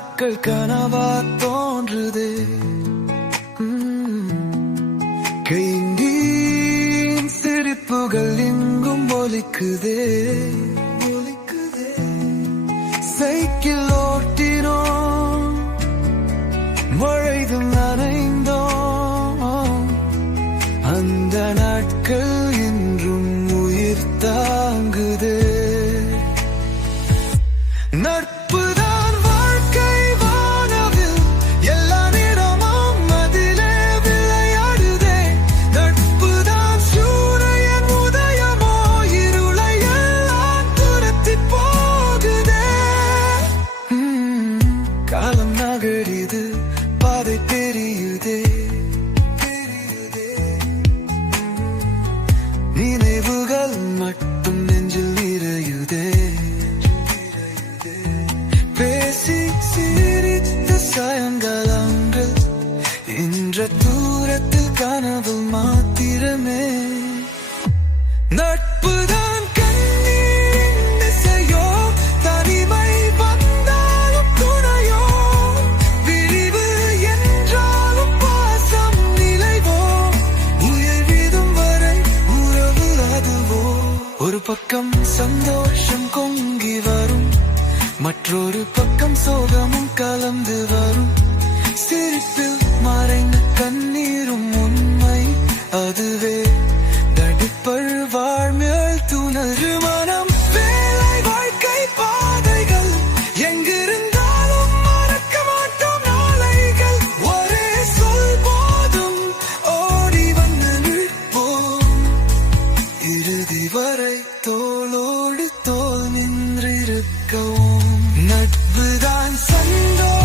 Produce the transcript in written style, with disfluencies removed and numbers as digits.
நாட்கள் கனவா தோன்றுதே. கைந்தீன் சிரிப்புகள் எங்கும் ஒலிக்குதே. சைக்கிள் ஓட்டினோம், மழைதும் நனைந்தோம். அந்த நாட்கள் என்றும் உயிர் தாங்குதே. நட்புதான் வாழ்க்கை வானவில், எல்லா நேரமும் அதிலே விளையாடுதே. நட்புதான் சூரியன் உதயமோ, இருளை எல்லாம் துரத்தி போகுதே. காலம் நகரிது, பாதை தெரியுதே. நினைவுகள் மட்டும் நெஞ்சில் நிறையுதே. பேசி சிரித்த சாயங்காலங்கள் இன்ற தூரத்தில் கனவு மாத்திரமே. நட்புதான் கண்ணீரின் திசையோ, தனிமை வந்தாலும் துணையோ. விரிவு என்றாலும் பாசம் நிலைவோ, உயிர் வீதும் வரை உறவு அதுவோ. ஒரு பக்கம் சந்தோஷம் பொங்கி வரும், மற்றொரு பக்கம் சோகமும் கலந்து வரும். சிரிப்பில் மறைந்த கண்ணீரும் உண்மை அதுவே. நடிப்பள் வாழ்மேல் துணரு மனம், வேலை வாழ்க்கை பாதைகள் எங்கிருந்தாலும் மறக்க மாட்டோம் நாளைகள். ஒரே சொல் போதும், ஓடி வந்து நிற்போம். இறுதி வரை தோளோடு தோள் நின்றிருக்கவும். நட்புதான் சந்தோஷம்.